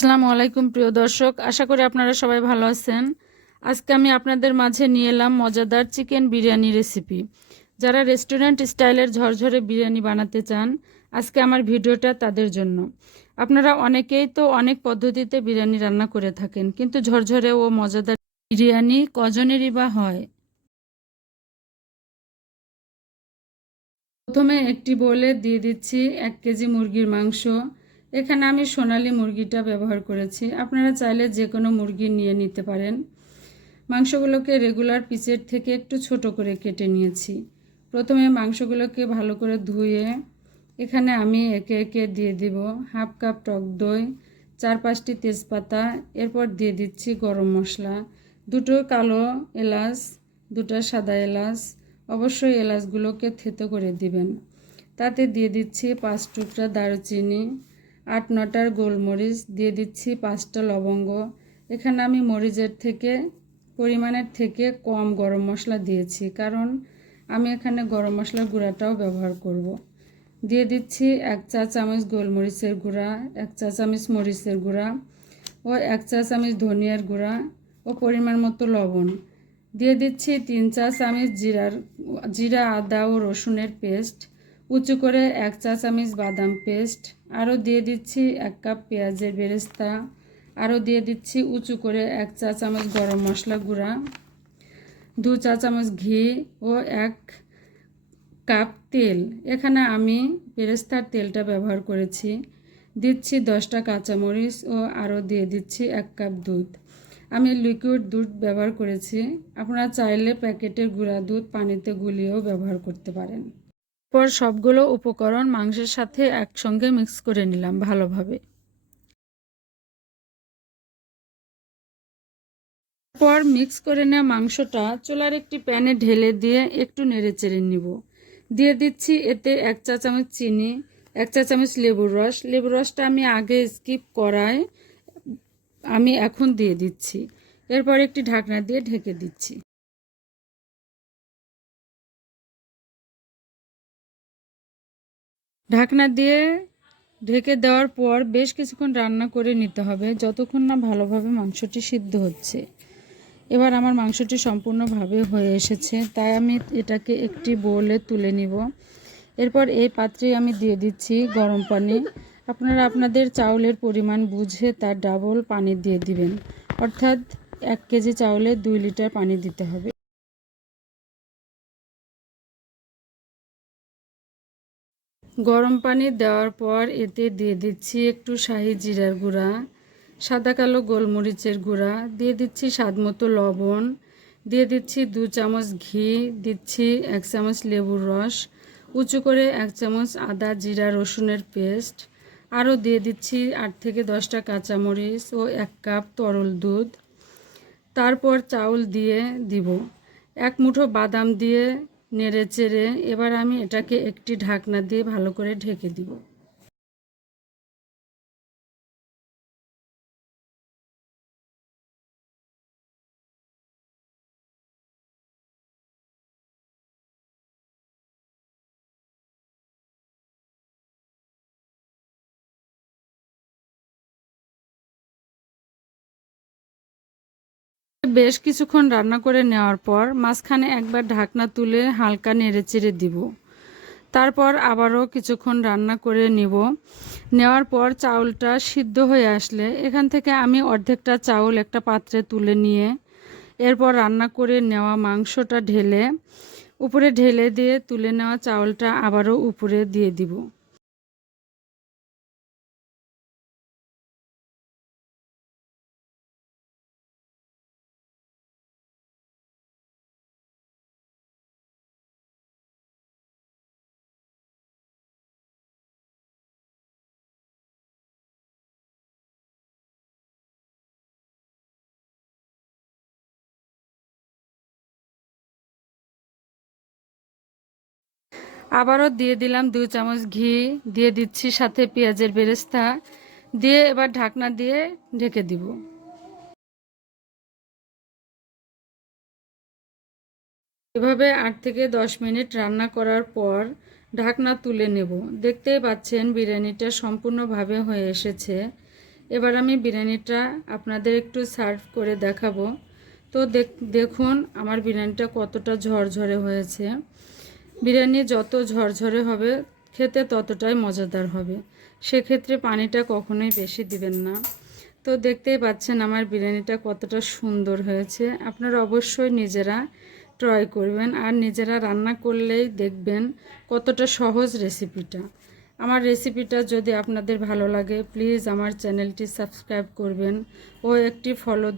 আসসালামু আলাইকুম প্রিয় দর্শক, আশা করি আপনারা সবাই ভালো আছেন। আজকে আমি আপনাদের মাঝে নিয়ে এলাম মজাদার চিকেন বিরিয়ানি রেসিপি। যারা রেস্টুরেন্ট স্টাইলের ঝরঝরে বিরিয়ানি বানাতে চান, আজকে আমার ভিডিওটা তাদের জন্য। আপনারা অনেকেই তো অনেক পদ্ধতিতে বিরিয়ানি রান্না করে থাকেন, কিন্তু ঝরঝরে ও মজাদার বিরিয়ানি কজনেরই বা হয়। প্রথমে একটি বোলে দিয়ে দিচ্ছি 1 কেজি মুরগির মাংস। এখানে আমি সোনালী মুরগিটা ব্যবহার করেছি, আপনারা চাইলে যে কোনো মুরগি নিয়ে নিতে পারেন। মাংসগুলোকে রেগুলার পিসের থেকে একটু ছোট করে কেটে নিয়েছি। প্রথমে মাংসগুলোকে ভালো করে ধুয়ে এখানে আমি একে একে দিয়ে দিব 1/2 কাপ টক দই, 4-5টি তেজপাতা, এরপর দিয়ে দিচ্ছি গরম মশলা, 2টো কালো এলাচ, 2টা সাদা এলাচ। অবশ্যই এলাচগুলোকে থেতো করে দিবেন। তাতে দিয়ে দিচ্ছি 5 টুকরা দারুচিনি, 8-9টার গোলমরিচ, দিয়ে দিচ্ছি 5টা লবঙ্গ। এখানে আমি মরিচের থেকে পরিমাণের থেকে কম গরম মশলা দিয়েছি, কারণ আমি এখানে গরম মশলার গুঁড়াটাও ব্যবহার করব। দিয়ে দিচ্ছি 1 চা চামচ গোলমরিচের গুঁড়া, 1 চা চামচ মরিচের গুঁড়া ও 1 চা চামচ ধনিয়ার গুঁড়া ও পরিমাণ মতো লবণ। দিয়ে দিচ্ছি 3 চা চামচ জিরা, আদা ও রসুনের পেস্ট, উঁচু করে 1 চা চামচ বাদাম পেস্ট, আরও দিয়ে দিচ্ছি 1 কাপ পেঁয়াজের বেরেস্তা, আরও দিয়ে দিচ্ছি উঁচু করে 1 চা চামচ গরম মশলা গুঁড়া, 2 চা চামচ ঘি ও 1 কাপ তেল। এখানে আমি বেরেস্তার তেলটা ব্যবহার করেছি। দিচ্ছি 10টা কাঁচামরিচ ও আরও দিয়ে দিচ্ছি 1 কাপ দুধ। আমি লিকুইড দুধ ব্যবহার করেছি, আপনারা চাইলে প্যাকেটের গুঁড়া দুধ পানিতে গুলিয়েও ব্যবহার করতে পারেন। এরপর সবগুলো উপকরণ মাংসের সাথে একসঙ্গে মিক্স করে নিলাম ভালোভাবে। পর মিক্স করে নেওয়া মাংসটা চুলার একটি প্যানে ঢেলে দিয়ে একটু নেড়েচেড়ে নিব। দিয়ে দিচ্ছি এতে 1 চা চামচ চিনি, 1 চা চামচ লেবুর রস। লেবুর রসটা আমি আগে স্কিপ করায় আমি এখন দিয়ে দিচ্ছি। এরপর একটি ঢাকনা দিয়ে ঢেকে দিচ্ছি। ঢাকনা দিয়ে ঢেকে দেওয়ার পর বেশ কিছুক্ষণ রান্না করে নিতে হবে, যতক্ষণ না ভালোভাবে মাংসটি সিদ্ধ হচ্ছে। এবার আমার মাংসটি সম্পূর্ণভাবে হয়ে এসেছে, তাই আমি এটাকে একটি বোলে তুলে নিব। এরপর এই পাত্রে আমি দিয়ে দিচ্ছি গরম পানি। আপনারা আপনাদের চাউলের পরিমাণ বুঝে তার ডাবল পানি দিয়ে দিবেন, অর্থাৎ 1 কেজি চাউলে 2 লিটার পানি দিতে হবে। গরম পানি দেওয়ার পর এতে দিয়ে দিচ্ছি একটু শাহি জিরার গুঁড়া, সাদা কালো গোলমরিচের গুঁড়া, দিয়ে দিচ্ছি স্বাদমতো লবণ, দিয়ে দিচ্ছি 2 চামচ ঘি, দিচ্ছি 1 চামচ লেবুর রস, উঁচু করে 1 চামচ আদা জিরা রসুনের পেস্ট, আরও দিয়ে দিচ্ছি 8 থেকে 10টা কাঁচামরিচ ও 1 কাপ তরল দুধ। তারপর চাউল দিয়ে দিব, 1 মুঠো বাদাম দিয়ে নেড়ে চেড়ে এবার আমি এটাকে একটি ঢাকনা দিয়ে ভালো করে ঢেকে দিব। বেশ কিছুক্ষণ রান্না করে নেওয়ার পর মাঝখানে একবার ঢাকনা তুলে হালকা নেড়েচেড়ে দিব। তারপর আবারও কিছুক্ষণ রান্না করে নেওয়ার পর চাউলটা সিদ্ধ হয়ে আসলে এখান থেকে আমি অর্ধেকটা চাউল একটা পাত্রে তুলে নিয়ে এরপর রান্না করে নেওয়া মাংসটা উপরে ঢেলে দিয়ে তুলে নেওয়া চাউলটা আবারও উপরে দিয়ে দিব। আবারও দিয়ে দিলাম 2 চামচ ঘি, দিয়ে দিচ্ছি সাথে পেঁয়াজের বেরেস্তা, দিয়ে এবার ঢাকনা দিয়ে ঢেকে দিব। এভাবে 8 থেকে 10 মিনিট রান্না করার পর ঢাকনা তুলে নেব। দেখতেই পাচ্ছেন বিরিয়ানিটা সম্পূর্ণভাবে হয়ে এসেছে। এবার আমি বিরিয়ানিটা আপনাদের একটু সার্ভ করে দেখাবো। তো দেখুন আমার বিরিয়ানিটা কতটা ঝরঝরে হয়েছে। বিরিয়ানি যত ঝরঝরে হবে খেতে ততটাই মজাদার হবে, সেক্ষেত্রে পানিটা কখনোই বেশি দিবেন না। তো দেখতেই পাচ্ছেন আমার বিরিয়ানিটা কতটা সুন্দর হয়েছে। আপনারা অবশ্যই নিজেরা ট্রাই করবেন, আর নিজেরা রান্না করলেই দেখবেন কতটা সহজ রেসিপিটা। আমার রেসিপিটা যদি আপনাদের ভালো লাগে প্লিজ আমার চ্যানেলটি সাবস্ক্রাইব করবেন ও একটি ফলো